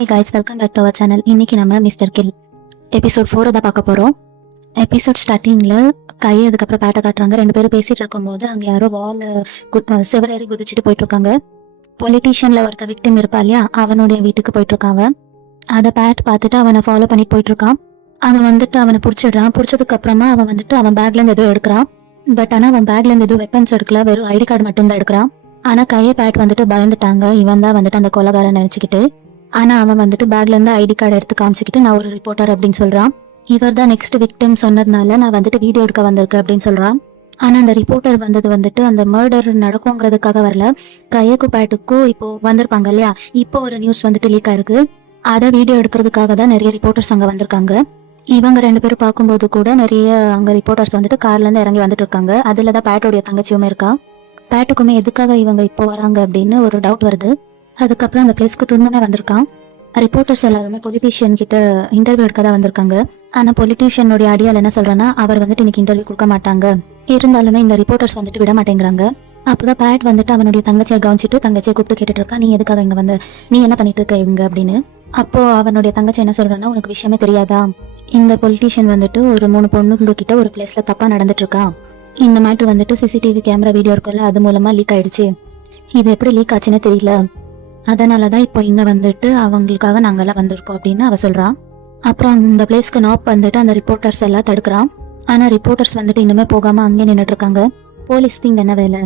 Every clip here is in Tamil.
Hey guys, welcome back to our channel. இன்னைக்கு நம்ம மிஸ்டர் கில் எபிசோட் 4 தான் பார்க்க போறோம். எபிசோட் ஸ்டார்டிங்ல கையை அதுக்கப்புறம் பேட்டை காட்டுறாங்க. ரெண்டு பேரும் பேசிட்டு இருக்கும்போது அங்க யாரோ செவரேறி குதிச்சுட்டு போயிட்டு இருக்காங்க. பொலிட்டீஷியன்ல ஒருத்த விக்டிம் இருப்பா இல்லையா, அவனுடைய வீட்டுக்கு போயிட்டு இருக்காங்க. அதை பேட் பார்த்துட்டு அவனை ஃபாலோ பண்ணிட்டு போயிட்டு இருக்கான். அவன் வந்துட்டு அவனை பிடிச்சிடுறான். பிடிச்சதுக்கு அப்புறமா அவன் வந்துட்டு அவன் பேக்ல இருந்து எதுவும் எடுக்கிறான். பட் ஆனா அவன் பேக்ல இருந்து எதுவும் வெப்பன்ஸ் எடுக்கல, வெறும் ஐடி கார்டு மட்டும் தான் எடுக்கிறான். ஆனா கையை பேட் வந்துட்டு பயந்துட்டாங்க. இவன் தான் வந்துட்டு அந்த கொலைகாரன் நினைச்சுக்கிட்டு. ஆனா அவன் வந்துட்டு பேக்ல இருந்து ஐடி கார்டு எடுத்து காமிச்சுக்கிட்டு நான் ஒரு ரிப்போர்ட்டர் அப்படின்னு சொல்றான். இவர் தான் நெக்ஸ்ட் விக்டிம் சொன்னதுனால நான் வந்துட்டு வீடியோ எடுக்க வந்திருக்கேன் அப்படின்னு சொல்றான். ஆனா அந்த ரிப்போர்ட்டர் வந்தது வந்துட்டு அந்த மர்டர் நடக்குங்கிறதுக்காக வரல. கையக்கும் பேட்டுக்கும் இப்போ வந்திருப்பாங்க இல்லையா, இப்போ ஒரு நியூஸ் வந்துட்டு லீக் ஆயிருக்கு. அதை வீடியோ எடுக்கிறதுக்காக தான் நிறைய ரிப்போர்ட்டர்ஸ் அங்க வந்திருக்காங்க. இவங்க ரெண்டு பேரும் பார்க்கும்போது கூட நிறைய அங்க ரிப்போர்ட்டர்ஸ் வந்துட்டு கார்ல இருந்து இறங்கி வந்துட்டு இருக்காங்க. அதுலதான் பேட்டோடைய தங்கச்சியுமே இருக்கா. பேட்டுக்குமே எதுக்காக இவங்க இப்போ வராங்க அப்படின்னு ஒரு டவுட் வருது. அதுக்கப்புறம் அந்த பிளேஸ்க்கு துன்பமே வந்திருக்கான். ரிப்போர்ட்டர்ஸ் எல்லாருமே பொலிட்டீஷியன் கிட்ட இன்டர்வியூ எடுக்க தான் வந்திருக்காங்க. ஆனா பொலிட்டீஷியனுடைய அடியால் என்ன சொல்றேன்னா, அவர் வந்துட்டு இன்னைக்கு இன்டர்வியூ கொடுக்க மாட்டாங்க. இருந்தாலுமே இந்த ரிப்போர்ட்டர்ஸ் வந்துட்டு விட மாட்டேங்கிறாங்க. அப்பதான் பேட் வந்துட்டு அவனுடைய தங்கச்சியை கவனிச்சிட்டு தங்கச்சியை கூப்பிட்டு கேட்டுட்டு இருக்கா, நீ எதுக்காக இங்க வந்த, நீ என்ன பண்ணிட்டு இருக்க இவங்க அப்படின்னு. அப்போ அவனுடைய தங்கச்சி என்ன சொல்றான்னா, உனக்கு விஷயமே தெரியாதா, இந்த பொலிட்டீஷியன் வந்துட்டு ஒரு 3 பொண்ணுங்க கிட்ட ஒரு பிளேஸ்ல தப்பா நடந்துட்டு இருக்கா. இந்த மேட்ரு வந்துட்டு சிசிடிவி கேமரா வீடியோ இருக்குல்ல, அது மூலமா லீக் ஆயிடுச்சு. இது எப்படி லீக் ஆச்சுன்னே தெரியல, அதனாலதான் இப்போ இங்க வந்துட்டு அவங்களுக்காக நாங்கெல்லாம் வந்திருக்கோம் அப்படின்னு அவ சொல்றான். அப்புறம் அந்த பிளேஸ்க்கு நாப் வந்துட்டு அந்த ரிப்போர்ட்டர்ஸ் எல்லாம் தடுக்கிறான். ஆனா ரிப்போர்ட்டர்ஸ் வந்துட்டு இன்னுமே போகாம அங்கே நின்றுட்டு இருக்காங்க. போலீஸ்க்கு இங்க என்ன வேலை?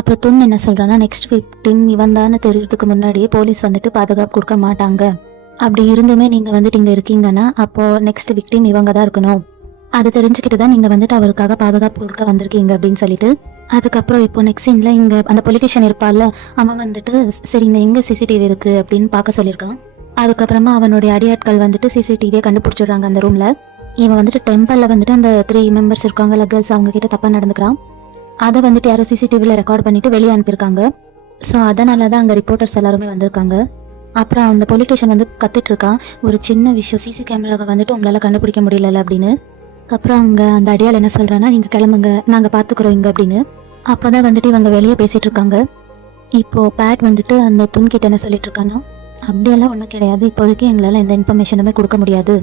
அப்புறம் துன் என்ன சொல்றான்னா, நெக்ஸ்ட் விக்டிம் இவன் தானே தெரியறதுக்கு முன்னாடியே போலீஸ் வந்துட்டு பாதுகாப்பு கொடுக்க மாட்டாங்க. அப்படி இருந்துமே நீங்க வந்துட்டு இங்க இருக்கீங்கன்னா அப்போ நெக்ஸ்ட் விக்டிம் இவங்க தான் இருக்கணும். அது தெரிஞ்சுக்கிட்டு தான் நீங்க வந்துட்டு அவருக்காக பாதுகாப்பு கொடுக்க வந்திருக்கீங்க அப்படின்னு சொல்லிட்டு. அதுக்கப்புறம் இப்போ நெக்ஸ்ட் சீன்ல இங்க அந்த பொலிட்டீஷியன் இருப்பால, அவன் வந்துட்டு சரி இங்க எங்க சிசிடிவி இருக்கு அப்படின்னு பார்க்க சொல்லியிருக்கான். அதுக்கப்புறமா அவனுடைய அடியாட்கள் வந்துட்டு சிசிடிவியை கண்டுபிடிச்சிடுறாங்க அந்த ரூம்ல. இவன் வந்துட்டு டெம்பிள்ல வந்துட்டு அந்த 3 மெம்பர்ஸ் இருக்காங்கல்ல கேர்ள்ஸ், அவங்க கிட்ட தப்பா நடந்துக்கிறான். அதை வந்துட்டு யாரோ சிசிடிவில ரெக்கார்ட் பண்ணிட்டு வெளியே அனுப்பியிருக்காங்க. ஸோ அதனாலதான் அங்க ரிப்போர்ட்டர்ஸ் எல்லாருமே வந்திருக்காங்க. அப்புறம் அந்த பொலிட்டீஷியன் வந்து கத்திட்டு இருக்கான், ஒரு சின்ன விஷயம் சிசி கேமராவை வந்துட்டு உங்களால கண்டுபிடிக்க முடியல அப்படின்னு. அப்புறம் அங்க அந்த அடியால் என்ன சொல்றான்னா, நீங்க கிளம்புங்க, நாங்க பாத்துக்கிறோம் இங்க அப்படின்னு. அப்பதான் வந்துட்டு இவங்க வெளியே பேசிட்டு இருக்காங்க. இப்போ பேட் வந்துட்டு அந்த துன்கிட்ட என்ன சொல்லிட்டு இருக்கான்னா, அப்படியெல்லாம் ஒன்றும் கிடையாது, இப்போதைக்கு எங்களால எந்த இன்ஃபர்மேஷனுமே கொடுக்க முடியாது,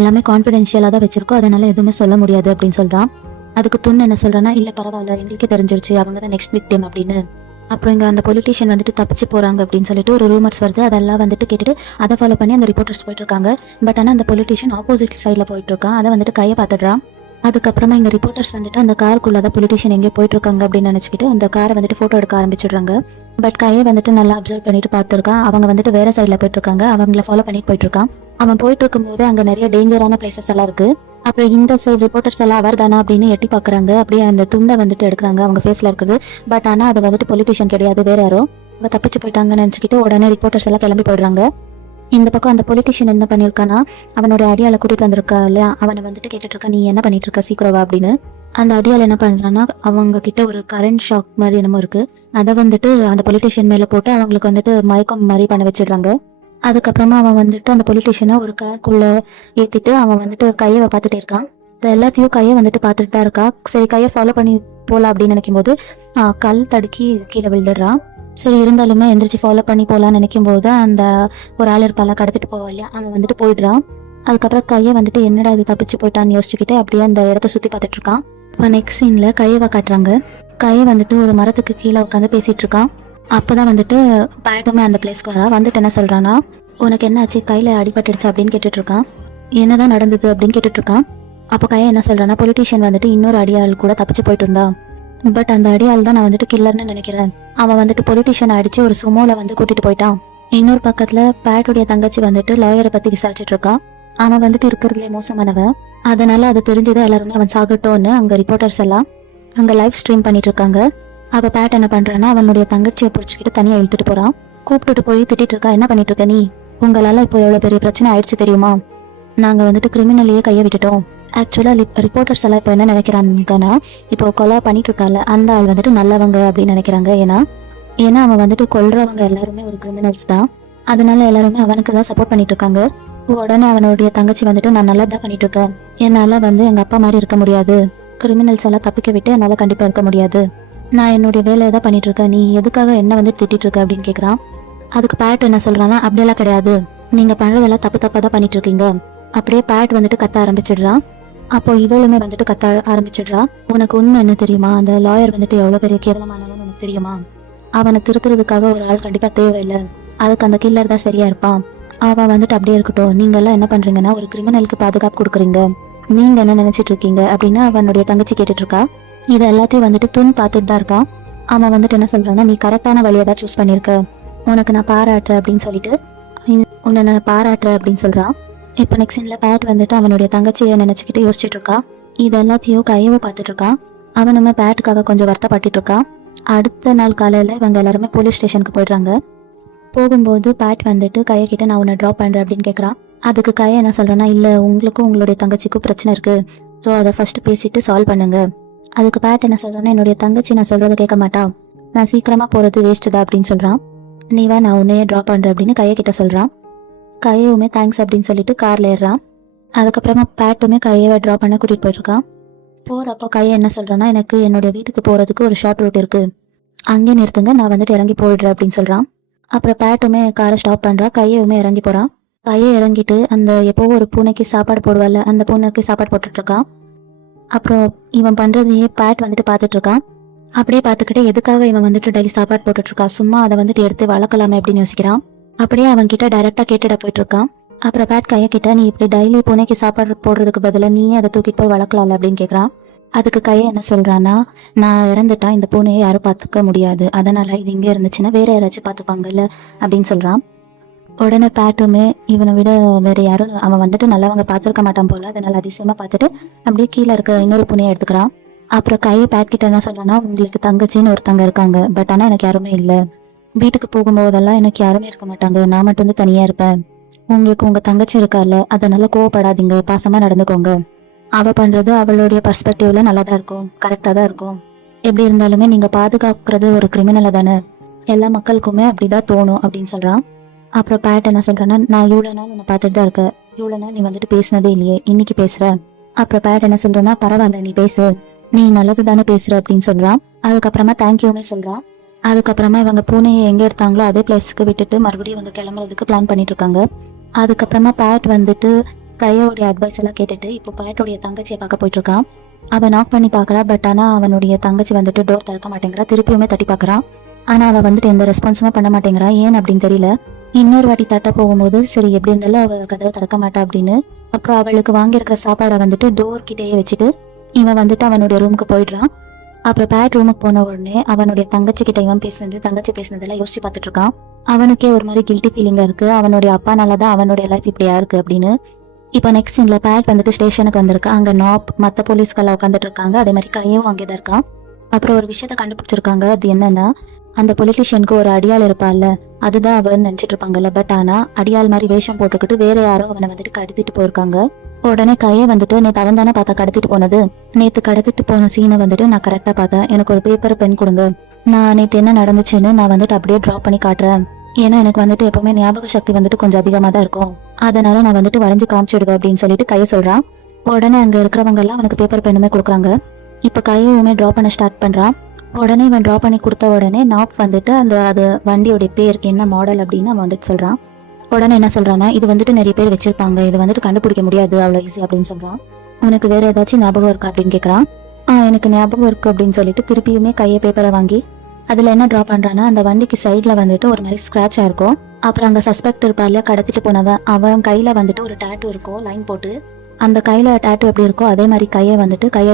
எல்லாமே கான்ஃபிடென்ஷியலா தான் வச்சிருக்கோம், அதனால எதுவுமே சொல்ல முடியாது அப்படின்னு சொல்றான். அதுக்கு துன் என்ன சொல்றான்னா, இல்ல பரவாயில்ல, எங்களுக்கே தெரிஞ்சிருச்சு அவங்க தான் நெக்ஸ்ட் விக்டிம் அப்படின்னு. அப்புறம் இங்க அந்த பொலிட்டீஷியன் வந்துட்டு தப்பிச்சு போறாங்க அப்படின்னு சொல்லிட்டு ஒரு ரூமர்ஸ் வருது. அதெல்லாம் வந்துட்டு கேட்டுட்டு அதை ஃபாலோ பண்ணி அந்த ரிப்போர்ட்டர்ஸ் போயிட்டு இருக்காங்க. பட் ஆனா அந்த பொலிட்டீஷியன் ஆப்போசிட் சைட்ல போயிட்டு இருக்கான். அதை வந்துட்டு கையை பார்த்துடுறான். அதுக்கப்புறமா இங்க ரிப்போர்ட்டர்ஸ் வந்துட்டு அந்த காருக்குள்ளதான் பொலிட்டீஷியன் எங்கேயோ போயிட்டு இருக்காங்க அப்படின்னு நினைச்சுக்கிட்டு அந்த காரை வந்துட்டு போட்டோ எடுக்க ஆரம்பிச்சிடுறாங்க. பட் கையை வந்துட்டு நல்லா அப்சர்வ் பண்ணிட்டு பார்த்துருக்கான். அவங்க வந்துட்டு வேற சைட்ல போயிட்டு இருக்காங்க. அவங்கள ஃபாலோ பண்ணிட்டு போயிட்டு இருக்கான். அவன் போயிட்டு இருக்கும் போது அங்க நிறைய டேஞ்சரான பிளேசஸ் எல்லாம் இருக்கு. அப்புறம் இந்த சைடு ரிப்போர்ட்டர்ஸ் எல்லாம் அவர் தானா அப்படின்னு எட்டி பாக்குறாங்க. அப்படியே அந்த துண்டை வந்துட்டு எடுக்கிறாங்க அவங்க ஃபேஸ்ல இருக்குது. பட் ஆனா அது வந்துட்டு பொலிட்டீஷியன் கிடையாது, வேற யாரோ. அவங்க தப்பிச்சு போயிட்டாங்கன்னு நினைச்சுக்கிட்டு உடனே ரிப்போர்ட்டர்ஸ் எல்லாம் கிளம்பி போயிடுறாங்க. இந்த பக்கம் அந்த பொலிட்டீஷியன் என்ன பண்ணிருக்கானா, அவனோட அடியால கூட்டிட்டு வந்திருக்கா இல்லையா, அவனை வந்துட்டு கேட்டுட்டு இருக்கா, நீ என்ன பண்ணிட்டு இருக்க சீக்கிரவா அப்படின்னு. அந்த அடியால் என்ன பண்றான்னா, அவங்க கிட்ட ஒரு கரண்ட் ஷாக் மாதிரி என்னமோ இருக்கு, அதை வந்துட்டு அந்த பொலிட்டீஷியன் மேல போட்டு அவங்களுக்கு வந்துட்டு மயக்கம் மாதிரி பண்ண வச்சிடுறாங்க. அதுக்கப்புறமா அவன் வந்துட்டு அந்த பொலிட்டீஷியனை ஒரு காருக்குள்ள ஏத்திட்டு அவன் வந்துட்டு கையை பார்த்துட்டே இருக்கான். எல்லாத்தையும் கையை வந்துட்டு பார்த்துட்டு தான் இருக்கா. சரி கையை ஃபாலோ பண்ணி போலாம் அப்படின்னு நினைக்கும் போது கல் தடுக்கி கீழே விழுந்துடுறான். சரி இருந்தாலுமே எந்திரிச்சு ஃபாலோ பண்ணி போலான்னு நினைக்கும் போது அந்த ஒரு ஆள் இருப்பால கடத்திட்டு போவா இல்லையா, அவன் வந்துட்டு போயிடுறான். அதுக்கப்புறம் கையை வந்துட்டு என்னடா இது தப்பிச்சு போயிட்டான்னு யோசிச்சுக்கிட்டு அப்படியே அந்த இடத்த சுத்தி பார்த்துட்டு இருக்கான். இப்போ நெக்ஸ்ட் சீன்ல கையவா காட்டுறாங்க. கையை வந்துட்டு ஒரு மரத்துக்கு கீழே உட்காந்து பேசிட்டு இருக்கான். அப்பதான் வந்துட்டு பேட்டுமே அந்த பிளேஸ்க்கு வரா. வந்துட்டு என்ன சொல்றான்னா, உனக்கு என்ன ஆச்சு, கையில அடிபட்டுடுச்சு அப்படின்னு கேட்டுட்டு இருக்கான். என்னதான் நடந்தது அப்படின்னு கேட்டுட்டு இருக்கான். அப்போ கையை என்ன சொல்றான்னா, பொலிட்டீஷியன் வந்துட்டு இன்னொரு அடியாள் கூட தப்பிச்சு போயிட்டு இருந்தா, பட் அந்த அடியாள் தான் நான் வந்துட்டு கில்லர்னு நினைக்கிறேன். அவன் வந்துட்டு பொலிட்டீஷியன் அடிச்சு ஒரு சுமோல வந்து கூட்டிட்டு போயிட்டான். இன்னொரு பக்கத்துல பேட்டுடைய தங்கச்சி வந்துட்டு லாயரை பத்தி விசாரிச்சுட்டு இருக்கான். அவன் வந்துட்டு இருக்கிறதுலே மோசமானவன், அதனால அது தெரிஞ்சதை எல்லாருமே அவன் சாகட்டோன்னு அங்க ரிப்போர்ட்டர்ஸ் எல்லாம் அங்க லைவ் ஸ்ட்ரீம் பண்ணிட்டு இருக்காங்க. அப்ப பேட் என்ன பண்றான்னா, அவனுடைய தங்கச்சியை பிடிச்சிக்கிட்டு தனியா இழுத்துட்டு போறான். கூப்பிட்டுட்டு போய் திட்டிட்டு இருக்கா, என்ன பண்ணிட்டு இருக்க நீ, உங்களால இப்போ எவ்வளவு பெரிய பிரச்சனை ஆயிடுச்சு தெரியுமா, நாங்க வந்துட்டு கிரிமினலையே கையை விட்டுட்டோம். ஆக்சுவலா ரிப்போர்ட்டர்ஸ் எல்லாம் இப்போ என்ன நினைக்கிறாங்கன்னா, இப்போ கொலை பண்ணிட்டு இருக்கால அந்த ஆள் வந்துட்டு நல்லவங்க அப்படின்னு நினைக்கிறாங்க. ஏன்னா அவன் வந்துட்டு கொல்றவங்க எல்லாருமே ஒரு கிரிமினல்ஸ் தான், அதனால எல்லாருமே அவனுக்கு தான் சப்போர்ட் பண்ணிட்டு இருக்காங்க. உடனே அவனுடைய தங்கச்சி வந்துட்டு நான் நல்லா தான் பண்ணிட்டு இருக்கேன், என்னால வந்து எங்க அப்பா மாதிரி இருக்க முடியாது, கிரிமினல்ஸ் எல்லாம் தப்பிக்க விட்டு என்னால கண்டிப்பா இருக்க முடியாது, நான் என்னுடைய வேலையை தான் பண்ணிட்டு இருக்கேன், நீ எதுக்காக என்ன வந்து திட்டிட்டு இருக்க அப்படின்னு கேக்குறான். அதுக்கு பேட் என்ன சொல்றான்னா, அப்படியெல்லாம் கிடையாது, நீங்க பண்றதெல்லாம் தப்பு தப்பா தான் பண்ணிட்டு இருக்கீங்க. அப்படியே பேட் வந்துட்டு கத்த ஆரம்பிச்சிடுறா. அப்போ இவளுமே வந்துட்டு கத்த ஆரம்பிச்சிடுறா. உனக்கு உண்மை என்ன தெரியுமா? அந்த லாயர் வந்துட்டு எவ்வளவு பெரிய கேவலமானவன் உனக்கு தெரியுமா? அவனை திருத்துறதுக்காக ஒரு ஆள் கண்டிப்பா தேவையில்லை. அதுக்கு அந்த கில்லர் தான் சரியா இருப்பான். அவன் வந்துட்டு அப்படியே இருக்கட்டும். நீங்க எல்லாம் என்ன பண்றீங்கன்னா ஒரு கிரிமினலுக்கு பாதுகாப்பு கொடுக்குறீங்க. நீங்க என்ன நினைச்சிட்டு இருக்கீங்க அப்படின்னு அவனுடைய தங்கச்சி கேட்டுட்டு இருக்கா. இது எல்லாத்தையும் வந்துட்டு துன் பார்த்துட்டு தான் இருக்கான். அவன் வந்துட்டு என்ன சொல்றான்னா, நீ கரெக்டான வழியை தான் சூஸ் பண்ணிருக்க, உனக்கு நான் பாராட்டுறேன் அப்படின்னு சொல்லிட்டு உன்னை நான் பாராட்டுறேன் அப்படின்னு சொல்றான். இப்போ நெக்ஸ்ட் சீன்ல பேட் வந்துட்டு அவனுடைய தங்கச்சியை நினைச்சுக்கிட்டு யோசிச்சுட்டு இருக்கா. இது எல்லாத்தையும் கையவும் பார்த்துட்டு இருக்கான். அவனுமே பேட்டுக்காக கொஞ்சம் வருத்தப்பட்டுட்டு இருக்கான். அடுத்த நாள் காலையில இவங்க எல்லாருமே போலீஸ் ஸ்டேஷனுக்கு போயிடுறாங்க. போகும்போது பேட் வந்துட்டு கையை கிட்ட நான் உன்னை ட்ராப் பண்றேன் அப்படின்னு கேட்கறான். அதுக்கு கையை என்ன சொல்றேன்னா, இல்ல உங்களுக்கும் உங்களுடைய தங்கச்சிக்கும் பிரச்சனை இருக்கு, ஸோ அதை ஃபர்ஸ்ட் பேசிட்டு சால்வ் பண்ணுங்க. அதுக்கு பேட் என்ன சொல்றான்னா, என்னுடைய தங்கச்சி நான் சொல்றதை கேட்க மாட்டா, நான் சீக்கிரமா போறது வேஸ்ட் தான் அப்படின்னு சொல்றான். நீ வா நான் உன்னையே ட்ராப் பண்றேன் அப்படின்னு கையை கிட்ட சொல்றான். கையுமே தேங்க்ஸ் அப்படின்னு சொல்லிட்டு கார்ல ஏறான். அதுக்கப்புறமா பேட்டுமே கையை ட்ராப் பண்ண கூட்டிட்டு போயிட்டு இருக்கான். போறப்போ கையை என்ன சொல்றான்னா, எனக்கு என்னுடைய வீட்டுக்கு போறதுக்கு ஒரு ஷார்ட் ரூட் இருக்கு, அங்கே நிறுத்துங்க, நான் வந்துட்டு இறங்கி போயிடுறேன் அப்படின்னு சொல்றான். அப்புறம் பேட்டுமே காரை ஸ்டாப் பண்றா. கையுமே இறங்கி போறான். கையை இறங்கிட்டு அந்த எப்போ ஒரு பூனைக்கு சாப்பாடு போடுவாள்ல, அந்த பூனைக்கு சாப்பாடு போட்டுட்டு இருக்கான். அப்புறம் இவன் பண்றதையே பேட் வந்துட்டு பாத்துட்டு இருக்கான். அப்படியே பாத்துக்கிட்டே எதுக்காக இவன் வந்துட்டு டெய்லி சாப்பாடு போட்டுட்டு இருக்கா, சும்மா அதை வந்துட்டு எடுத்து வளர்க்கலாமே அப்படின்னு யோசிக்கிறான். அப்படியே அவன் கிட்ட டைரக்டா கேட்டுட போயிட்டு இருக்கான். அப்புறம் பேட் கையை கிட்ட, நீ இப்படி டெய்லி பூனைக்கு சாப்பாடு போடுறதுக்கு பதிலா நீயே அதை தூக்கிட்டு போய் வளர்க்கலாம்ல அப்படின்னு கேட்கறான். அதுக்கு கையை என்ன சொல்றான்னா, நான் இறந்துட்டா இந்த பூனையை யாரும் பார்த்துக்க முடியாது, அதனால இது இங்கே இருந்துச்சுன்னா வேற யாராச்சும் பார்த்துப்பாங்கல்ல அப்படின்னு சொல்றான். உடனே பேட்டுமே இவனை விட வேற யாரும் அவன் வந்துட்டு நல்லவங்க பார்த்துருக்க மாட்டான் போல, அதனால அதிசயமா பார்த்துட்டு அப்படியே கீழே இருக்க இன்னொரு பூனையை எடுத்துக்கிறான். அப்புறம் கையை பேட் கிட்ட என்ன சொல்றான்னா, உங்களுக்கு தங்கச்சின்னு ஒருத்தங்க இருக்காங்க, பட் ஆனா எனக்கு யாருமே இல்லை, வீட்டுக்கு போகும்போதெல்லாம் எனக்கு யாருமே இருக்க மாட்டாங்க, நான் மட்டும் வந்து தனியா இருப்பேன், உங்களுக்கு உங்க தங்கச்சி இருக்கால, அதனால கோவப்படாதீங்க, பாசமா நடந்துக்கோங்க, அவ பண்றது அவளுடைய பர்ஸ்பெக்டிவ்ல நல்லா தான் இருக்கும், கரெக்டா தான் இருக்கும், எப்படி இருந்தாலுமே நீங்க பாதுகாக்கிறது ஒரு கிரிமினலை தானே, எல்லா மக்களுக்குமே அப்படிதான் தோணும் அப்படின்னு சொல்றான். அப்புறம் பேட் என்ன சொல்றான்னா, நான் இவ்வளவு நாள் உன்னை பார்த்துட்டு தான் இருக்கேன், இவ்வளவு நாள் நீ வந்துட்டு பேசினதே இல்லையே, இன்னைக்கு பேசுற. அப்புறம் பேட் என்ன சொல்றேன்னா, பரவாயில்ல நீ பேசு, நீ நல்லது தானே பேசுற அப்படின்னு சொல்றான். அதுக்கப்புறமா தேங்க்யூமே சொல்றான். அதுக்கப்புறமா இவங்க பூனையை எங்க எடுத்தாங்களோ அதே பிளேஸ்க்கு விட்டுட்டு மறுபடியும் இவங்க கிளம்புறதுக்கு பிளான் பண்ணிட்டு இருக்காங்க. அதுக்கப்புறமா பேட் வந்துட்டு கையோடைய அட்வைஸ் எல்லாம் கேட்டுட்டு இப்போ பேட்டோடைய தங்கச்சியை பார்க்க போயிட்டு இருக்கான். அவன் நாக் பண்ணி பாக்குறா. பட் ஆனா அவனுடைய தங்கச்சி வந்துட்டு டோர் திறக்க மாட்டேங்கிறா. திருப்பியுமே தட்டி பாக்குறான். ஆனா அவ வந்துட்டு எந்த ரெஸ்பான்ஸுமே பண்ண மாட்டேங்கிறா. ஏன் அப்படின்னு தெரியல. இன்னொரு வாட்டி தட்ட போகும்போது சரி எப்படி இருந்தாலும் அவ கதவை திறக்க மாட்டா அப்படின்னு அப்புறம் அவளுக்கு வாங்கியிருக்கிற சாப்பாடை வந்துட்டு டோர் கிட்டேயே வச்சுட்டு இவன் வந்துட்டு அவனுடைய ரூமுக்கு போயிடுறான். அப்புறம் பேட் ரூமுக்கு போன உடனே அவனுடைய தங்கச்சி கிட்ட இவன் தங்கச்சி பேசினதெல்லாம் யோசிச்சு பார்த்துட்டு இருக்கான். அவனுக்கே ஒரு மாதிரி கில்ட்டி ஃபீலிங்கா இருக்கு. அவனுடைய அப்பானாலதான் அவனுடைய லைஃப் இப்படியா இருக்கு அப்படின்னு. இப்போ நெக்ஸ்ட் சீன்ல பேட் வந்துட்டு ஸ்டேஷனுக்கு வந்திருக்கா. அங்க நாப் மற்ற போலீஸ்கெல்லாம் உட்காந்துட்டு இருக்காங்க. அதே மாதிரி கையும் அங்கேதான் இருக்கான். அப்புறம் ஒரு விஷயத்த கண்டுபிடிச்சிருக்காங்க. அது என்னன்னா, அந்த பொலிட்டிஷியனுக்கு ஒரு அடியாள் இருப்பாள்ல, அதுதான் அவன்னு நினைச்சிட்டு இருப்பாங்கல்ல. பட் ஆனா அடியாள் மாதிரி வேஷம் போட்டுக்கிட்டு வேற யாரோ அவனை வந்துட்டு கடத்திட்டு போயிருக்காங்க. உடனே கையை வந்துட்டு நேற்று அவன் தானே பார்த்தா கடத்திட்டு போனது, நேற்று கடத்திட்டு போன சீனை வந்துட்டு நான் கரெக்டா பார்த்தேன், எனக்கு ஒரு பேப்பர் பென் கொடுங்க, நான் நேற்று என்ன நடந்துச்சுன்னு நான் வந்துட்டு அப்படியே டிராப் பண்ணி காட்டுறேன், ஏன்னா எனக்கு வந்துட்டு எப்பவுமே ஞாபக சக்தி வந்துட்டு கொஞ்சம் அதிகமா தான் இருக்கும், அதனால நான் வந்துட்டு வரைஞ்சு காமிச்சிடுவேன் அப்படின்னு சொல்லிட்டு கையை சொல்றான். உடனே அங்க இருக்கிறவங்க எல்லாம் அவனுக்கு பேப்பர் பெண்ணுமே கொடுக்குறாங்க. இப்ப கையுமே டிராப் பண்ண ஸ்டார்ட் பண்றான். உடனே இவன் டிராப் பண்ணி கொடுத்த உடனே நாப் வந்துட்டு அது வண்டியோடைய பேர் என்ன மாடல் அப்படின்னு அவன் வந்துட்டு சொல்றான். உடனே என்ன சொல்றான்னா, இது வந்துட்டு நிறைய பேர் வச்சிருப்பாங்க, இது வந்துட்டு கண்டுபிடிக்க முடியாது அவ்வளோ ஈஸி அப்படின்னு சொல்றான். உனக்கு வேற ஏதாச்சும் ஞாபகம் இருக்கா அப்படின்னு கேட்கறான். எனக்கு ஞாபகம் இருக்கு அப்படின்னு சொல்லிட்டு திருப்பியுமே கையை பேப்பரை வாங்கி அதுல என்ன டிரா பண்றான்னா, அந்த வண்டிக்கு சைட்ல வந்துட்டு ஒரு மாதிரி ஸ்கிராட்சா இருக்கும். அப்புறம் அங்க சஸ்பெக்ட் இருப்பா இல்லையா, கடத்திட்டு போனவன், அவன் கையில வந்துட்டு ஒரு டேட்டூ இருக்கும் லைன் போட்டு. அந்த கையில டேட்டூ எப்படி இருக்கோ அதே மாதிரி கையை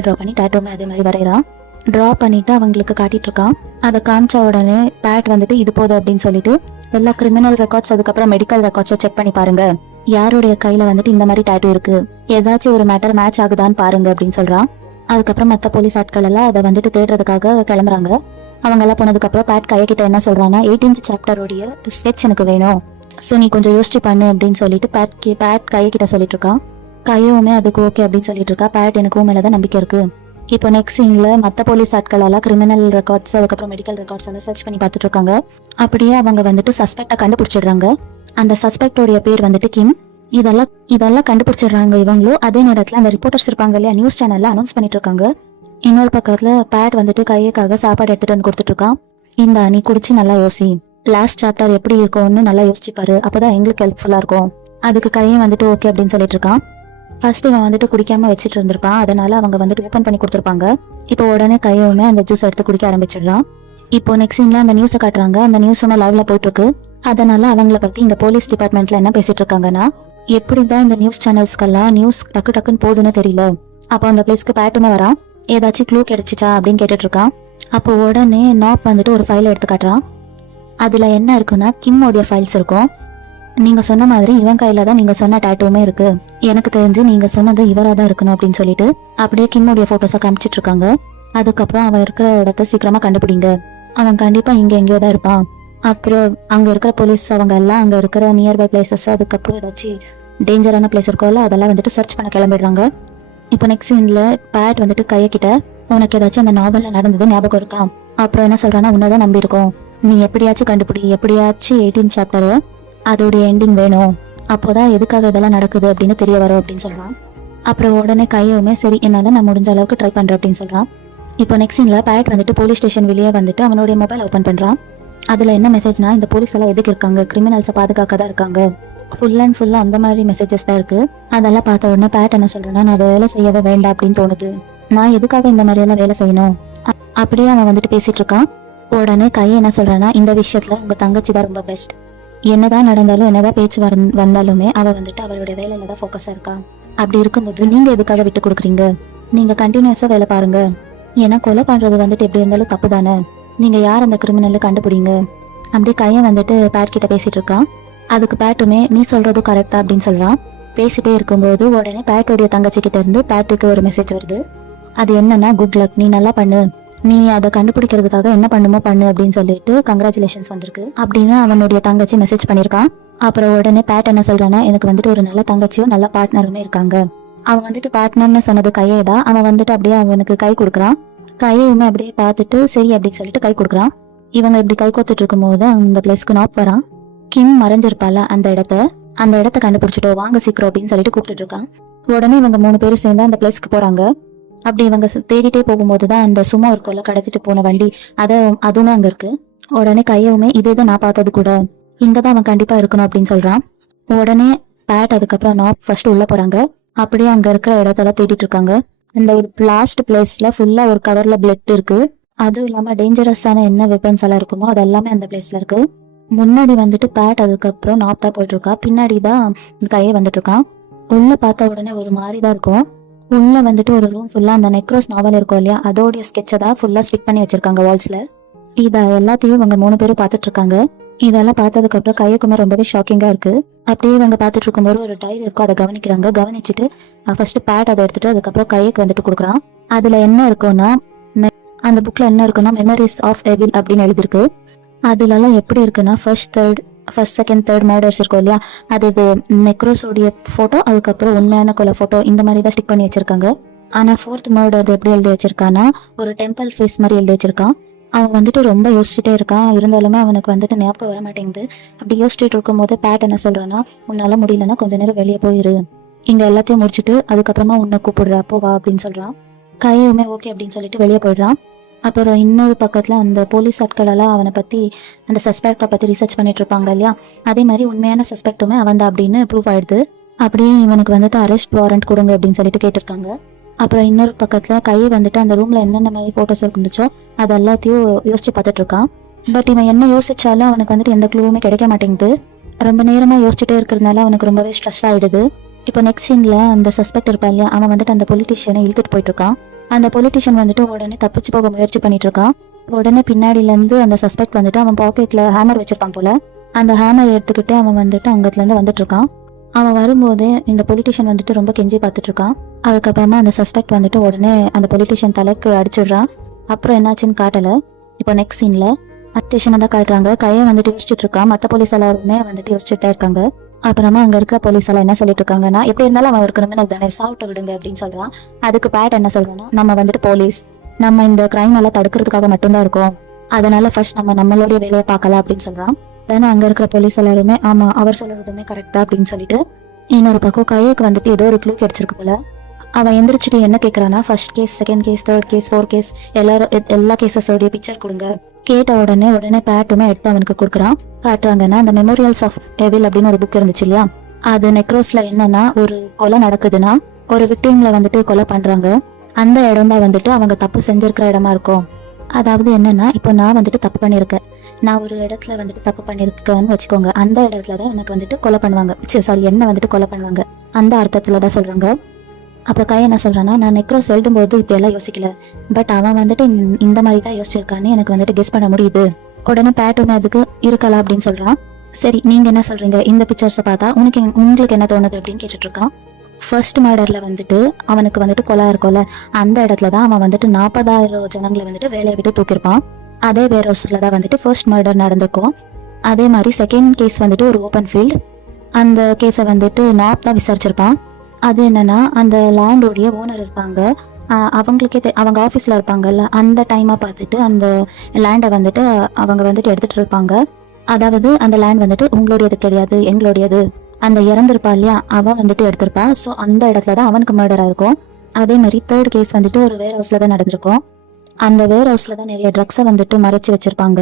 டிரா பண்ணி டேட்டூமே அதே மாதிரி வரைகிறான். டிரா பண்ணிட்டு அவங்களுக்கு காட்டிட்டு இருக்கான். அதை காமிச்ச உடனே பேட் வந்துட்டு இது போதும் அப்படின்னு சொல்லிட்டு எல்லா கிரிமினல் ரெக்கார்ட்ஸ் அதுக்கப்புறம் மெடிக்கல் ரெக்கார்ட்ஸை செக் பண்ணி பாருங்க, யாருடைய கையில வந்துட்டு இந்த மாதிரி டேட்டூ இருக்கு, ஏதாச்சும் ஒரு மேட்டர் மேட்ச் ஆகுதான்னு பாருங்க அப்படின்னு சொல்றான். அதுக்கப்புறம் மற்ற போலீஸ் ஆட்கள் எல்லாம் அதை வந்துட்டு தேடுறதுக்காக கிளம்புறாங்க. அவங்க எல்லாம் போனதுக்கு அப்புறம் பேட் கைய கிட்ட என்ன சொல்றான்னா, 18th சாப்டருடைய ஸ்கெட்ச் எனக்கு வேணும், சோ நீ கொஞ்சம் யோசிச்சு பண்ணு அப்படின்னு சொல்லிட்டு பேட் கைய கிட்ட சொல்லிட்டு இருக்கான். கையுமே அதுக்கு ஓகே அப்படின்னு சொல்லிட்டு இருக்கா. பேட் எனக்கு மேலதான் நம்பிக்கை இருக்கு. இப்போ நெக்ஸ்ட் சீன்ல மற்ற போலீஸ் ஆட்கள் எல்லாம் கிரிமினல் ரெக்கார்ட்ஸ் அதுக்கப்புறம் மெடிக்கல் ரெக்கார்ட்ஸ் எல்லாம் சர்ச் பண்ணி பார்த்துட்டு இருக்காங்க. அப்படியே அவங்க வந்துட்டு சஸ்பெக்டா கண்டுபிடிச்சிடுறாங்க. அந்த சஸ்பெக்டோடைய பேர் வந்துட்டு கிம். இதெல்லாம் கண்டுபிடிச்சிடுறாங்க இவங்களும். அதே நேரத்துல அந்த ரிப்போர்ட்டர்ஸ் இருப்பாங்க இல்லையா, நியூஸ் சேனல்ல அனௌன்ஸ் பண்ணிட்டு இருக்காங்க. இன்னொரு பக்கத்துல பேட் வந்துட்டு கையக்காக சாப்பாடு எடுத்துட்டு வந்து கொடுத்துட்டு இருக்கான். இந்த நீ குடிச்சு நல்லா யோசி, லாஸ்ட் சாப்டர் எப்படி இருக்கும்னு நல்லா யோசிச்சுப்பாரு, அப்பதான் எங்களுக்கு ஹெல்ப்ஃபுல்லா இருக்கும். அதுக்கு கையும் வந்துட்டு ஓகே அப்படின்னு சொல்லிட்டு இருக்கான். ஃபர்ஸ்ட் இவன் வந்துட்டு குடிக்காம வச்சுட்டு இருந்திருப்பான், அதனால அவங்க வந்துட்டு ஓப்பன் பண்ணி கொடுத்துருப்பாங்க. இப்போ உடனே கையவுமே அந்த ஜூஸ் எடுத்து குடிக்க ஆரம்பிச்சிடுறான். இப்போ நெக்ஸ்ட் சீன்ல அந்த நியூஸை காட்டுறாங்க. அந்த நியூஸ் லைவ்ல போயிட்டு இருக்கு. அதனால அவங்கள பத்தி இந்த போலீஸ் டிபார்ட்மெண்ட்ல என்ன பேசிட்டு இருக்காங்கன்னா, எப்படிதான் இந்த நியூஸ் சேனல்ஸ்க்கெல்லாம் நியூஸ் டக்கு டக்குன்னு போகுதுன்னு தெரியல. அப்போ அந்த பிளேஸ்க்கு பேட்டுமே வரான். ஏதாச்சும் க்ளூ கிடைச்சிச்சா அப்படின்னு கேட்டுட்டு இருக்கான். அப்போ உடனே நாப் வந்துட்டு ஒரு ஃபைல் எடுத்து காட்டுறான். அதுல என்ன இருக்குன்னா கிம்மோடைய ஃபைல்ஸ் இருக்கும். நீங்க சொன்ன மாதிரி இவன் கையில தான் நீங்க சொன்ன டேட்டூமே இருக்கு. எனக்கு தெரிஞ்சு நீங்க சொன்னது இவரா தான் இருக்கணும் அப்படின்னு சொல்லிட்டு அப்படியே கிம்மோடைய போட்டோஸை காமிச்சிட்டு இருக்காங்க. அதுக்கப்புறம் அவன் இருக்கிற இடத்த சீக்கிரமா கண்டுபிடிங்க, அவன் கண்டிப்பா இங்க எங்கேயோ தான் இருப்பான். அப்புறம் அங்க இருக்கிற போலீஸ் அவங்க எல்லாம் அங்க இருக்கிற நியர்பை பிளேசஸ், அதுக்கப்புறம் ஏதாச்சும் டேஞ்சரான பிளேஸ் இருக்கும்ல, அதெல்லாம் வந்துட்டு சர்ச் பண்ண கிளம்பிடுறாங்க. இப்போ நெக்ஸ்ட் சீன்ல பேட் வந்துட்டு கையக்கிட்ட உனக்கு ஏதாச்சும் அந்த நாவல்ல நடந்தது ஞாபகம் இருக்கா? அப்புறம் என்ன சொல்றான்னா, உன்னதான் நம்பி இருக்கோம், நீ எப்படியாச்சும் கண்டுபிடி, எப்படியாச்சும் 18 சாப்டர் அதோடைய எண்டிங் வேணும், அப்போதான் எதுக்காக இதெல்லாம் நடக்குது அப்படின்னு தெரிய வரும் அப்படின்னு சொல்றான். அப்புறம் உடனே கையவுமே சரி என்னால நான் முடிஞ்ச அளவுக்கு ட்ரை பண்றேன் அப்படின்னு சொல்றான். இப்போ நெக்ஸ்ட் சீன்ல பேட் வந்துட்டு போலீஸ் ஸ்டேஷன் வெளியே வந்துட்டு அவனுடைய மொபைல் ஓபன் பண்றான். அதுல என்ன மெசேஜ்னா, இந்த போலீஸ் எல்லாம் எதுக்கு இருக்காங்க, கிரிமினல்ஸை பாதுகாக்க தான் இருக்காங்க, ஃபுல் அண்ட் ஃபுல்லா அந்த மாதிரி மெசேஜஸ் தான் இருக்கு. அதெல்லாம் பார்த்த உடனே பேட் என்ன சொல்றேன்னா, நான் வேலை செய்யவே வேண்டாம் அப்படின்னு தோணுது, நான் எதுக்காக இந்த மாதிரி எல்லாம் வேலை செய்யணும் அப்படியே அவன் வந்துட்டு பேசிட்டு இருக்கான். உடனே கையை என்ன சொல்றான்னா, இந்த விஷயத்துல உங்க தங்கச்சி தான் ரொம்ப பெஸ்ட், என்னதான் நடந்தாலும் என்னதான் பேச்சு வந்தாலுமே அவ வந்துட்டு அவளுடைய வேலையில தான் ஃபோக்கஸா இருக்கா. அப்படி இருக்கும்போது நீங்க எதுக்காக விட்டு கொடுக்குறீங்க, நீங்க கண்டினியூஸா வேலை பாருங்க, ஏன்னா கொலை பண்றது வந்துட்டு எப்படி இருந்தாலும் தப்பு தானே, நீங்க யார் அந்த கிரிமினல் கண்டுபிடிங்க. அப்படி கையை வந்துட்டு பேட் கிட்ட பேசிட்டு இருக்கான். அதுக்கு பேட்டுமே நீ சொல்றதும் கரெக்டா அப்படின்னு சொல்றான். பேசிட்டே இருக்கும்போது உடனே பேட்டோடைய தங்கச்சி கிட்ட இருந்து பேட்டுக்கு ஒரு மெசேஜ் வருது. அது என்னன்னா, குட் லக், நீ நல்லா பண்ணு, நீ அதை கண்டுபிடிக்கிறதுக்காக என்ன பண்ணுமோ பண்ணு அப்படின்னு சொல்லிட்டு கங்க்ராச்சுலேஷன்ஸ் வந்திருக்கு அப்படின்னு அவனுடைய தங்கச்சி மெசேஜ் பண்ணிருக்கான். அப்புறம் உடனே பேட் என்ன சொல்றான்னா, எனக்கு வந்துட்டு ஒரு நல்ல தங்கச்சியும் நல்ல பார்ட்னருமே இருக்காங்க. அவன் வந்துட்டு பார்ட்னர்னு சொன்னது கையே தான். அவன் வந்துட்டு அப்படியே அவனுக்கு கை கொடுக்குறான். கையுமே அப்படியே பார்த்துட்டு சரி அப்படின்னு சொல்லிட்டு கை கொடுக்குறான். இவங்க இப்படி கை கோத்துட்டு இருக்கும் போது அந்த பிளேஸ்க்கு நாப் வரான். கிம் மறைஞ்சிருப்பால அந்த இடத்த கண்டுபிடிச்சிட்டோம், வாங்க சீக்கிரம் அப்படின்னு சொல்லிட்டு கூப்பிட்டு இருக்கான். உடனே இவங்க 3 பேரும் சேர்ந்து அந்த பிளேஸ்க்கு போறாங்க. அப்படி இவங்க தேடிட்டே போகும்போதுதான் அந்த சும்மா ஒரு கொலை கடத்திட்டு போன வண்டி அதுவுமே அங்க இருக்கு. உடனே கையவுமே இதேதான் நான் பார்த்தது கூட, இங்கதான் அவன் கண்டிப்பா இருக்கணும் அப்படின்னு சொல்றான். உடனே பேட் அதுக்கப்புறம் நாப் ஃபர்ஸ்ட் உள்ள போறாங்க. அப்படியே அங்க இருக்கிற இடத்தெல்லாம் தேடிட்டு இருக்காங்க. இந்த ஒரு லாஸ்ட் பிளேஸ்ல ஃபுல்லா ஒரு கவர்ல பிளட் இருக்கு. அதுவும் இல்லாம டேஞ்சரஸான என்ன வெப்பன்ஸ் எல்லாம் இருக்குமோ அது எல்லாமே அந்த பிளேஸ்ல இருக்கு. முன்னாடி வந்துட்டு பேட் அதுக்கப்புறம் நாப் தான் போயிட்டு இருக்கா, பின்னாடிதான் கையை வந்துட்டு இருக்கான். உள்ள பார்த்த உடனே ஒரு மாதிரிதான் இருக்கும். உள்ள வந்துட்டு ஒரு ரூம் ஃபுல்லா அந்த நெக்ரோஸ் நாவல் இருக்கும் இல்லையா, அதோடைய ஸ்கெட்சை தான் ஃபுல்லா ஸ்டிக் பண்ணி வச்சிருக்காங்க வால்ஸ்ல. இத எல்லாத்தையும் இவங்க 3 பேரும் பார்த்துட்டு இருக்காங்க. இதெல்லாம் பார்த்ததுக்கு அப்புறம் கையக்குமே ரொம்பவே ஷாக்கிங்கா இருக்கு. அப்படியே இவங்க பார்த்துட்டு இருக்கும்போது ஒரு டைரி இருக்கும், அதை கவனிக்கிறாங்க. கவனிச்சுட்டு ஃபர்ஸ்ட் பேட் அதை எடுத்துட்டு அதுக்கப்புறம் கைக்கு வந்துட்டு கொடுக்குறான். அதுல என்ன இருக்கும்னா, அந்த புக்ல என்ன இருக்குன்னா மெமரிஸ் ஆஃப் எவில் அப்படின்னு எழுதிருக்கு. அதுல எல்லாம் எப்படி இருக்குன்னா, ஃபர்ஸ்ட் செகண்ட் தேர்ட் மர்டர்ஸ் இருக்கும் இல்லையா, அது நெக்ரோஸோடைய போட்டோ, அதுக்கப்புறம் உண்மையான கொலை போட்டோ, இந்த மாதிரி தான் ஸ்டிக் பண்ணி வச்சிருக்காங்க. ஆனா 4th மர்டர் எப்படி எழுதி வச்சிருக்கான்னா, ஒரு டெம்பிள் ஃபேஸ் மாதிரி எழுதி வச்சிருக்கான். அவன் வந்துட்டு ரொம்ப யோசிச்சுட்டே இருக்கான். இருந்தாலுமே அவனுக்கு வந்துட்டு ஞாபகம் வர மாட்டேங்குது. அப்படி யோசிச்சுட்டு இருக்கும் போது பேட் என்ன சொல்றான்னா, உன்னால முடியலன்னா கொஞ்ச நேரம் வெளியே போயிரு, இங்க எல்லாத்தையும் முடிச்சுட்டு அதுக்கப்புறமா உன்னை கூப்பிடுறப்போ வா அப்படின்னு சொல்றான். கையுமே ஓகே அப்படின்னு சொல்லிட்டு வெளியே போயிடுறான். அப்புறம் இன்னொரு பக்கத்துல அந்த போலீஸ் ஆட்கள் எல்லாம் அவனை பத்தி, அந்த சஸ்பெக்டை பத்தி ரிசர்ச் பண்ணிட்டு இருப்பாங்க இல்லையா, அதே மாதிரி உண்மையான சஸ்பெக்டுமே அவன் தான் அப்படின்னு ப்ரூவ் ஆயிடுது. அப்படியே இவனுக்கு வந்துட்டு அரெஸ்ட் வாரண்ட் கொடுங்க அப்படின்னு சொல்லிட்டு கேட்டிருக்காங்க. அப்புறம் இன்னொரு பக்கத்துல கையை வந்துட்டு அந்த ரூம்ல எந்தெந்த மாதிரி போட்டோஸ் இருந்துச்சோ அது எல்லாத்தையும் யோசிச்சு பார்த்துட்டு இருக்கான். பட் இவன் என்ன யோசிச்சாலும் அவனுக்கு வந்துட்டு எந்த க்ளூவுமே கிடைக்க மாட்டேங்குது. ரொம்ப நேரமா யோசிச்சுட்டே இருக்கிறதுனால அவனுக்கு ரொம்பவே ஸ்ட்ரெஸ் ஆயிடுது. இப்போ நெக்ஸ்ட் சீன்ல அந்த சஸ்பெக்ட் இருப்பா இல்லையா, அவன் வந்துட்டு அந்த பொலிட்டிஷியனை இழுத்துட்டு போயிட்டு இருக்கான். அந்த பொலிட்டிஷியன் வந்துட்டு உடனே தப்பிச்சு போக முயற்சி பண்ணிட்டு இருக்கான். உடனே பின்னாடில இருந்து அந்த சஸ்பெக்ட் வந்துட்டு அவன் பாக்கெட்ல ஹேமர் வச்சிருப்பான் போல, அந்த ஹேமர் எடுத்துக்கிட்டு அவன் வந்துட்டு அங்கத்துல இருந்து வந்துட்டு இருக்கான். அவன் வரும்போது இந்த பொலிட்டிஷியன் வந்துட்டு ரொம்ப கெஞ்சி பார்த்துட்டு இருக்கான். அதுக்கப்புறமா அந்த சஸ்பெக்ட் வந்துட்டு உடனே அந்த பொலிட்டிஷியன் தலைக்கு அடிச்சிடுறான். அப்புறம் என்னாச்சுன்னு காட்டல. இப்போ நெக்ஸ்ட் சீன்ல ஸ்டேஷனை தான் காட்டுறாங்க. கையை வந்துட்டு யோசிச்சுட்டு இருக்கான். மற்ற போலீஸ் எல்லாருமே வந்துட்டு யோசிச்சுட்டே இருக்காங்க. அப்புறமா அங்க இருக்கிற போலீஸ் எல்லாம் என்ன சொல்லிட்டு இருக்காங்கன்னா, எப்படி இருந்தாலும் அவன் ஒரு கிரிமினல் தானே, சாப்பிட்டு விடுங்க அப்படின்னு சொல்றான். அதுக்கு பேட் என்ன சொல்றான்னா, நம்ம வந்துட்டு போலீஸ், நம்ம இந்த கிரைம் எல்லாம் தடுக்கிறதுக்காக மட்டும்தான் இருக்கோம், அதனால ஃபர்ஸ்ட் நம்மளுடைய வேலையை பார்க்கலாம் அப்படின்னு சொல்றான். உடனே அங்க இருக்கிற போலீஸ் எல்லாருமே ஆமா அவர் சொல்றதுமே கரெக்டா அப்படின்னு சொல்லிட்டு, இன்னொரு பக்கம் கையக்கு வந்துட்டு ஏதோ ஒரு க்ளூ கிடைச்சிருக்கு போல. அவன் எந்திரிச்சிட்டு என்ன கேட்கறான்னா, first case, second case, third case, 4th case எல்லா கேசஸோடைய பிக்சர் கொடுங்க, கேட்ட உடனே பேட்டுமே எடுத்து அவனுக்கு கொடுக்குறான். காட்டுறாங்கன்னா அந்த மெமோரியல்ஸ் ஆஃப் எவில் அப்படின்னு ஒரு புக் இருந்துச்சு இல்லையா, அது நெக்ரோஸ்ல என்னன்னா ஒரு கொலை நடக்குதுன்னா ஒரு விக்டிம்ல வந்துட்டு கொலை பண்றாங்க, அந்த இடம் தான் வந்துட்டு அவங்க தப்பு செஞ்சிருக்கிற இடமா இருக்கும். அதாவது என்னன்னா இப்போ நான் வந்துட்டு தப்பு பண்ணியிருக்கேன், நான் ஒரு இடத்துல வந்துட்டு தப்பு பண்ணியிருக்கேன்னு வச்சுக்கோங்க, அந்த இடத்துல தான் எனக்கு வந்துட்டு கொலை பண்ணுவாங்க, சாரி என்ன வந்துட்டு கொலை பண்ணுவாங்க, அந்த அர்த்தத்துல தான் சொல்றாங்க. அப்புறம் கை என்ன சொல்றான்னா, நான் நெக்ரோஸ் எழுதும்போது இப்படி எல்லாம் யோசிக்கல, பட் அவன் வந்துட்டு இந்த மாதிரி தான் யோசிச்சிருக்கான்னு எனக்கு வந்துட்டு கெஸ் பண்ண முடியுது. உடனே பேட்டுமே அதுக்கு இருக்கலாம் அப்படின்னு சொல்றான். சரி நீங்க என்ன சொல்றீங்க, இந்த பிக்சர்ஸை பார்த்தா உங்களுக்கு என்ன தோணுது அப்படின்னு கேட்டுட்டு இருக்கான். ஃபர்ஸ்ட் மர்டர்ல வந்துட்டு அவனுக்கு வந்துட்டு கொலை இருக்கும்ல, அந்த இடத்துல தான் அவன் வந்துட்டு 40,000 ஜனங்களை வந்துட்டு வேலையை விட்டு தூக்கியிருப்பான். அதே வேர் ஹவுஸ்ல தான் வந்துட்டு ஃபர்ஸ்ட் மர்டர் நடந்திருக்கும். அதே மாதிரி செகண்ட் கேஸ் வந்துட்டு ஒரு ஓப்பன் ஃபீல்ட், அந்த கேஸை வந்துட்டு நாப் தான் விசாரிச்சிருப்பான். அது என்னன்னா அந்த லேண்டோடைய ஓனர் இருப்பாங்க, அவங்களுக்கே அவங்க ஆஃபீஸில் இருப்பாங்கல்ல, அந்த டைமாக பார்த்துட்டு அந்த லேண்டை வந்துட்டு அவங்க வந்துட்டு எடுத்துகிட்டு இருப்பாங்க. அதாவது அந்த லேண்ட் வந்துட்டு உங்களுடையது கிடையாது, எங்களுடையது. அந்த இறந்துருப்பா இல்லையா, அவன் வந்துட்டு எடுத்திருப்பா. ஸோ அந்த இடத்துல தான் அவனுக்கு மர்டர் ஆயிருக்கும். அதே மாதிரி தேர்ட் கேஸ் வந்துட்டு ஒரு வேர் ஹவுஸில் தான் நடந்திருக்கும். அந்த வேர் ஹவுஸில் தான் நிறைய ட்ரக்ஸை வந்துட்டு மறைச்சி வச்சிருப்பாங்க.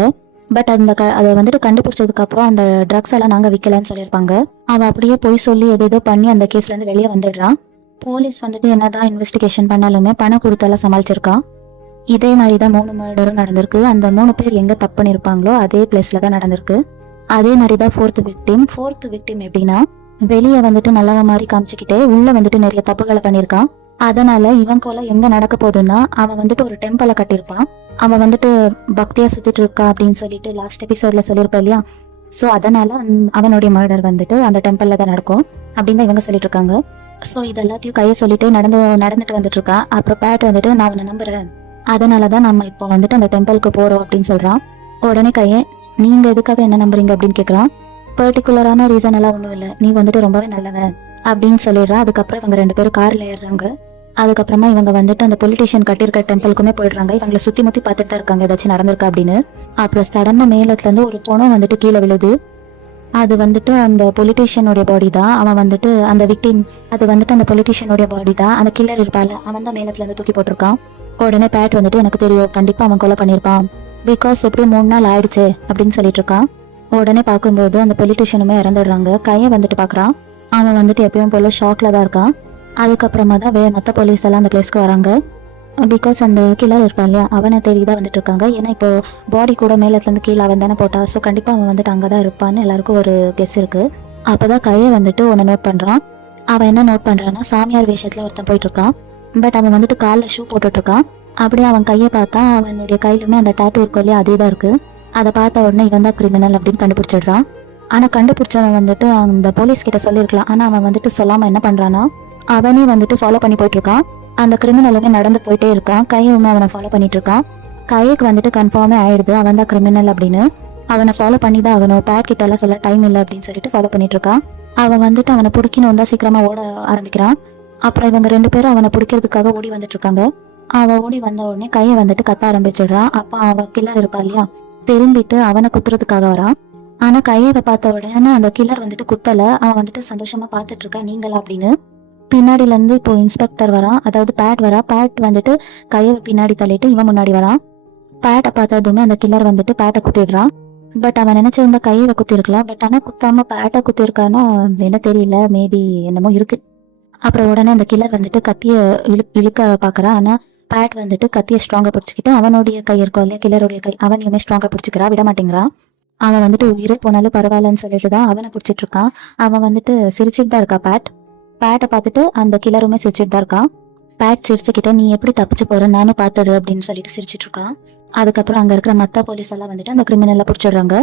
பட் அதை வந்துட்டு கண்டுபிடிச்சதுக்கு அப்புறம் அந்த ட்ரக்ஸ் எல்லாம் நாங்கள் விற்கலன்னு சொல்லியிருப்பாங்க. அவன் அப்படியே போய் சொல்லி ஏதோ பண்ணி அந்த கேஸ்லேருந்து வெளியே வந்துடுறான். போலீஸ் வந்துட்டு என்னதான் இன்வெஸ்டிகேஷன் பண்ணாலுமே பணம் கொடுத்தெல்லாம் சமாளிச்சிருக்கான். இதே மாதிரி தான் 3 மர்டரும் நடந்திருக்கு. அந்த 3 பேர் எங்கே தப்பு பண்ணியிருப்பாங்களோ அதே பிளேஸில் தான் நடந்திருக்கு. அதே மாதிரி தான் ஃபோர்த் விக்டிம் எப்படின்னா, வெளியே வந்துட்டு நல்லவ மாதிரி காமிச்சிக்கிட்டே உள்ள வந்துட்டு நிறைய தப்புகளை பண்ணியிருக்கான். அதனால இவன் கொலை எங்க நடக்க போகுதுன்னா, அவன் வந்துட்டு ஒரு டெம்பிளை கட்டியிருப்பான். அவன் வந்துட்டு பக்தியா சுத்திட்டு இருக்கா அப்படின்னு சொல்லிட்டு லாஸ்ட் எபிசோட்ல சொல்லியிருப்பா இல்லையா. ஸோ அதனால அவனுடைய மர்டர் வந்துட்டு அந்த டெம்பிள்ல தான் நடக்கும் அப்படின்னு தான் இவங்க சொல்லிட்டு இருக்காங்க. ஸோ இதெல்லாத்தையும் கையை சொல்லிட்டு நடந்துட்டு வந்துட்டு இருக்கான். அப்புறம் பேட் வந்துட்டு நான் உன்னை நம்புறேன், அதனாலதான் நம்ம இப்போ வந்துட்டு அந்த டெம்பிளுக்கு போறோம் அப்படின்னு சொல்றான். உடனே கையை நீங்க எதுக்காக என்ன நம்புறீங்க அப்படின்னு கேட்கறான். பர்டிகுலரான ரீசன் எல்லாம் ஒன்றும் இல்லை, நீ வந்துட்டு ரொம்பவே நல்லவன் அப்படின்னு சொல்லிடுறான். அதுக்கப்புறம் இவங்க 2 பேரும் கார்ல ஏறுறாங்க. அதுக்கப்புறமா இவங்க வந்துட்டு அந்த பொலிட்டிஷியன் கட்டியிருக்க டெம்பிளுக்குமே போயிடுறாங்க. இவங்களை சுத்தி முத்தி பார்த்துட்டு தான் இருக்காங்க ஏதாச்சும் நடந்திருக்கா அப்படின்னு. அப்புறம் சடனா மேலத்துல இருந்து ஒரு பொணம் வந்துட்டு கீழே விழுது. அது வந்துட்டு அந்த பொலிட்டிஷியனுடைய பாடி தான். அவன் வந்துட்டு அந்த விக்டிம், அது வந்துட்டு அந்த பொலிட்டிஷியனுடைய பாடி தான். அந்த கில்லர் இருப்பாள், அவன் தான் மேலத்துல இருந்து தூக்கி போட்டிருக்கான். உடனே பேட் வந்துட்டு எனக்கு தெரியும், கண்டிப்பா அவன் கொலை பண்ணியிருப்பான், பிகாஸ் எப்படியும் 3 நாள் ஆயிடுச்சு அப்படின்னு சொல்லிட்டு இருக்கான். உடனே பார்க்கும்போது அந்த பொலிட்டிஷியனுமே இறந்துடுறாங்க. கையை வந்துட்டு பாக்குறான். அவன் வந்துட்டு எப்பயும் போல ஷாக்ல தான் இருக்கான். அதுக்கப்புறமா தான் மற்ற போலீஸ் எல்லாம் அந்த பிளேஸ்க்கு வராங்க. பிகாஸ் அந்த கில்லர் இருப்பான் இல்லையா, அவனை தேடி தான் வந்துட்டு இருக்காங்க. ஏன்னா இப்போ பாடி கூட மேலத்துலேருந்து கீழே அவன் தானே போட்டா, ஸோ கண்டிப்பாக அவன் வந்துட்டு அங்கே தான் இருப்பான்னு எல்லாருக்கும் ஒரு கெஸ் இருக்கு. அப்போதான் கையை வந்துட்டு ஒன்று நோட் பண்ணுறான். அவன் என்ன நோட் பண்ணுறான்னா, சாமியார் வேஷத்தில் ஒருத்தன் போயிட்டு இருக்கான். பட் அவன் வந்துட்டு காலில் ஷூ போட்டுட்டு இருக்கான். அப்படியே அவன் கையை பார்த்தா அவனுடைய கையிலுமே அந்த டாட்டூ இருக்கும் இல்லையா, அதே தான் இருக்கு. அதை பார்த்த உடனே இவன் தான் கிரிமினல் அப்படின்னு கண்டுபிடிச்சிடுறான். ஆனால் கண்டுபிடிச்சவன் வந்துட்டு அந்த போலீஸ் கிட்ட சொல்லியிருக்கலாம். ஆனால் அவன் வந்துட்டு சொல்லாமல் என்ன பண்ணுறான்னா, அவனே வந்துட்டு ஃபாலோ பண்ணி போயிட்டு இருக்கான். அந்த கிரிமினலுமே நடந்து போயிட்டே இருக்கான். கையுமே அவனை ஃபாலோ பண்ணிட்டு இருக்கான். கைக்கு வந்துட்டு கன்ஃபார்மே ஆயிடுது அவன் தான் கிரிமினல் அப்படின்னு. அவனை ஃபாலோ பண்ணி தான் ஆகணும், பேட் கிட்ட எல்லாம் சொல்ல டைம் இல்லை அப்படின்னு சொல்லிட்டு ஃபாலோ பண்ணிட்டு இருக்கான். அவன் வந்துட்டு அவனை பிடிக்கணும் தான் சீக்கிரமா ஓட ஆரம்பிக்கிறான். அப்புறம் இவங்க 2 பேரும் அவனை பிடிக்கிறதுக்காக ஓடி வந்துட்டு இருக்காங்க. அவன் ஓடி வந்த உடனே கையை வந்துட்டு கத்த ஆரம்பிச்சிடுறான். அப்ப அவன் கில்லர் இருப்பா இல்லையா, திரும்பிட்டு அவனை குத்துறதுக்காக வரான். ஆனா கையை பார்த்த உடனே அந்த கில்லர் வந்துட்டு குத்தல. அவன் வந்துட்டு சந்தோஷமா பார்த்துட்டு இருக்கான், நீங்களா அப்படின்னு. பின்னாடில இருந்து இப்போ இன்ஸ்பெக்டர் வரான், அதாவது பேட் வரா. பேட் வந்துட்டு கையை பின்னாடி தள்ளிட்டு இவன் முன்னாடி வரான். பேட்டை பார்த்ததுமே அந்த கில்லர் வந்துட்டு பேட்டை குத்திடுறான். பட் அவன் நினைச்சிருந்த கையை குத்திருக்கலாம், பட் ஆனா குத்தாம பேட்டை குத்திருக்கானா என்ன தெரியல, மேபி என்னமோ இருக்கு. அப்புறம் உடனே அந்த கில்லர் வந்துட்டு கத்திய இழுக்க பாக்குறான். ஆனா பேட் வந்துட்டு கத்தியை ஸ்ட்ராங்கா பிடிச்சிக்கிட்டு அவனுடைய கை இருக்கும் இல்லையா, கில்லருடைய கை, அவனையுமே ஸ்ட்ராங்கா பிடிச்சிக்கிறா, விட மாட்டேங்கிறான். அவன் வந்துட்டு உயிரே போனாலும் பரவாயில்லன்னு சொல்லிட்டு தான் அவனை பிடிச்சிட்டு இருக்கான். அவன் வந்துட்டு சிரிச்சுட்டு தான் இருக்கா. பேட்டை பார்த்துட்டு அந்த கில்லருமே சிரிச்சுட்டு தான் இருக்கான். பேட் சிரிச்சுக்கிட்ட நீ எப்படி தப்பிச்சு போற, நானும் பார்த்துடு அப்படின்னு சொல்லிட்டு சிரிச்சிட்டு இருக்கான். அதுக்கப்புறம் அங்க இருக்கிற மத்த போலீஸ் எல்லாம் வந்துட்டு அந்த கிரிமினலை பிடிச்சிடுறாங்க.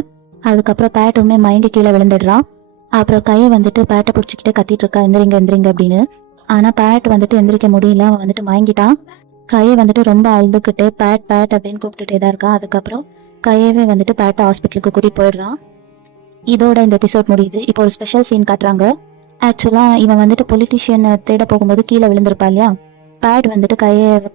அதுக்கப்புறம் பேட்டுமே மயங்கி கீழே விழுந்துடுறான். அப்புறம் கையை வந்துட்டு பேட்டை பிடிச்சிக்கிட்டே கத்திட்டு இருக்கா, எந்திரிங்க அப்படின்னு. ஆனா பேட் வந்துட்டு எந்திரிக்க முடியல, அவன் வந்துட்டு மயங்கிட்டான். கையை வந்துட்டு ரொம்ப அழுதுகிட்டே பேட் அப்படின்னு கூப்பிட்டுட்டே தான் இருக்கான். அதுக்கப்புறம் கையவே வந்துட்டு பேட்டை ஹாஸ்பிட்டலுக்கு கூட்டிட்டு போயிடுறான். இதோட இந்த எபிசோட் முடியுது. இப்போ ஒரு ஸ்பெஷல் சீன் காட்டுறாங்க. ஆக்சுவலா இவன் வந்துட்டு பொலிட்டிஷியனை தேட போகும்போது கீழே விழுந்திருப்பா இல்லையா, பேட் வந்துட்டு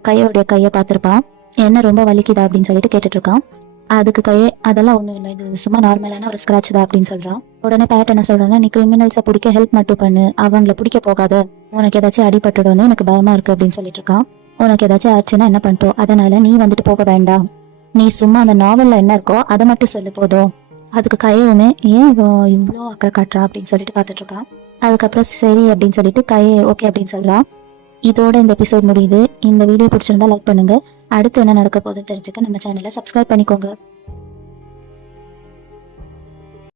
கையோடைய கையை பார்த்திருப்பான். என்ன ரொம்ப வலிக்குதா அப்படின்னு சொல்லிட்டு கேட்டுட்டு இருக்கான். அதுக்கு கையே அதெல்லாம் ஒண்ணும் இல்லை, இது சும்மா நார்மலான ஒரு ஸ்கிராட்ச் தான் அப்படின்னு சொல்றான். உடனே பேட் என்ன சொல்றான்னா, நீ கிரிமினல்ஸை பிடிக்க ஹெல்ப் மட்டும் பண்ணு, அவங்கள பிடிக்க போகாத, உனக்கு ஏதாச்சும் அடிபட்டுடும்னு எனக்கு பயமா இருக்கு அப்படின்னு சொல்லிட்டு இருக்கான். உனக்கு ஏதாச்சும் ஆச்சுன்னா என்ன பண்ணிட்டோம், அதனால நீ வந்துட்டு போக வேண்டாம், நீ சும்மா அந்த நாவல்ல என்ன இருக்கோ அதை மட்டும் சொல்லு போதும். அதுக்கு கையவுமே ஏன் இவ்வளோ அக்கறை காட்டுறா அப்படின்னு சொல்லிட்டு பார்த்துட்டு இருக்கா. அதுக்கப்புறம் சரி அப்படின்னு சொல்லிட்டு கையை ஓகே அப்படின்னு சொல்றா. இதோட இந்த எபிசோட் முடியுது. இந்த வீடியோ பிடிச்சிருந்தா லைக் பண்ணுங்க. அடுத்து என்ன நடக்க போகுதுன்னு தெரிஞ்சுக்க நம்ம சேனலை சப்ஸ்கிரைப் பண்ணிக்கோங்க.